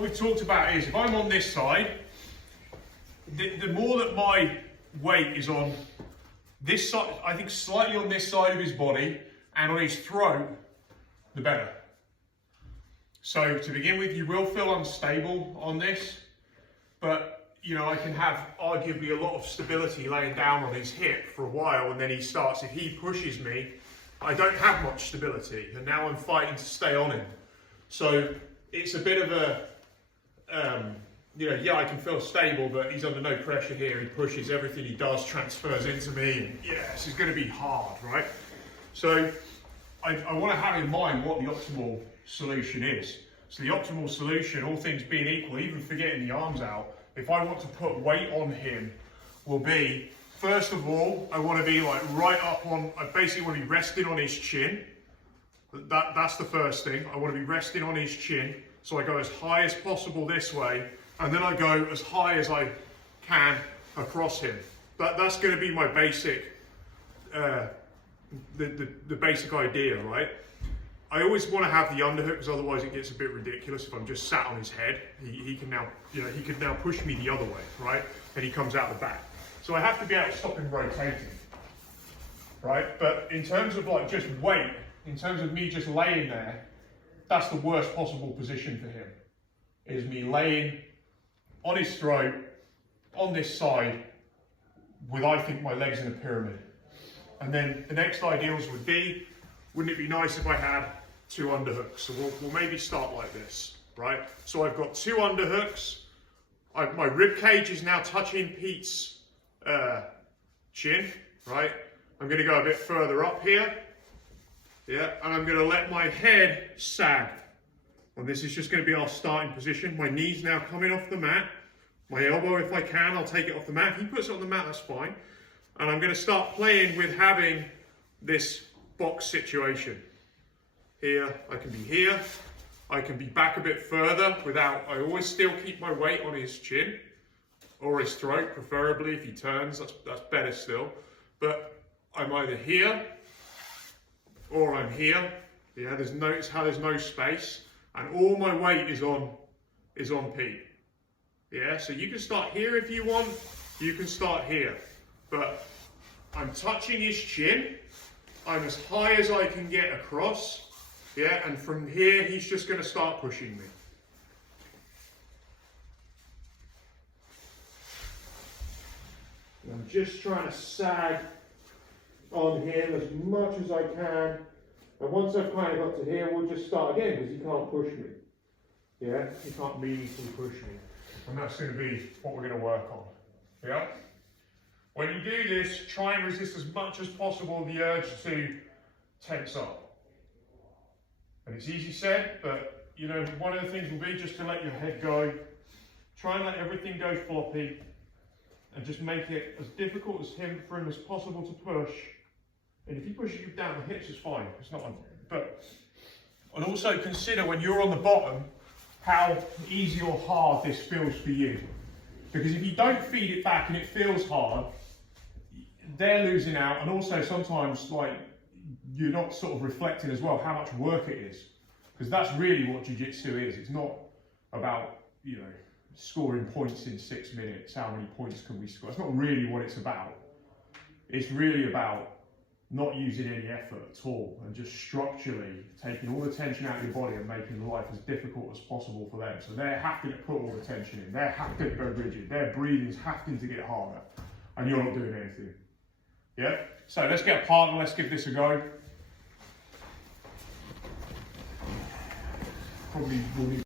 What we talked about is if I'm on this side, the more that my weight is on this side, I think slightly on this side of his body and on his throat, the better. So to begin with, you will feel unstable on this, but you know, I can have arguably a lot of stability laying down on his hip for a while, and then he starts, if he pushes me, I don't have much stability, and now I'm fighting to stay on him. So it's a bit of a, you know, yeah, I can feel stable, but he's under no pressure here. He pushes, everything he does transfers into me, and yeah, this is going to be hard, right? So I want to have in mind what the optimal solution is. So the optimal solution, all things being equal, even forgetting the arms out, if I want to put weight on him, will be, first of all, I want to be like right up on, I basically want to be resting on his chin. That's the first thing. I want to be resting on his chin. So I go as high as possible this way, and then I go as high as I can across him. That's going to be my basic, the basic idea, right? I always want to have the underhook, because otherwise it gets a bit ridiculous if I'm just sat on his head. He can now, you know, he could now push me the other way, right? And he comes out the back. So I have to be able to stop him rotating, right? But in terms of like just weight, in terms of me just laying there, that's the worst possible position for him, is me laying on his throat, on this side, with, I think, my legs in a pyramid. And then the next ideals would be, wouldn't it be nice if I had 2 underhooks? So we'll maybe start like this, right? So I've got 2 underhooks. My rib cage is now touching Pete's chin, right? I'm going to go a bit further up here. Yeah, and I'm going to let my head sag. And this is just going to be our starting position. My knee's now coming off the mat. My elbow, if I can, I'll take it off the mat. If he puts it on the mat, that's fine. And I'm going to start playing with having this box situation. Here, I can be here. I can be back a bit further without, I always still keep my weight on his chin or his throat, preferably if he turns, that's better still. But I'm either here or I'm here. Yeah, notice how there's no space, and all my weight is on Pete. Yeah, so you can start here if you want, you can start here. But I'm touching his chin, I'm as high as I can get across, yeah, and from here he's just going to start pushing me. I'm just trying to sag on him as much as I can, and once I've kind of got to here, we'll just start again, because he can't push me. Yeah, he can't meaningfully push me, and that's going to be what we're going to work on. Yeah. When you do this, try and resist as much as possible the urge to tense up. And it's easy said, but you know, one of the things will be just to let your head go. Try and let everything go floppy, and just make it as difficult for him as possible to push. And if he pushes you down the hips, it's fine. It's not. And also consider when you're on the bottom how easy or hard this feels for you. Because if you don't feed it back and it feels hard, they're losing out, and also sometimes like you're not sort of reflecting as well how much work it is. Because that's really what jiu-jitsu is. It's not about, you know, scoring points in 6 minutes, how many points can we score. That's not really what it's about. It's really about not using any effort at all, and just structurally taking all the tension out of your body and making life as difficult as possible for them. So they're having to put all the tension in, they're having to go rigid, their breathing's having to get harder, and you're not doing anything. Yeah? So let's get a partner, let's give this a go. Probably will be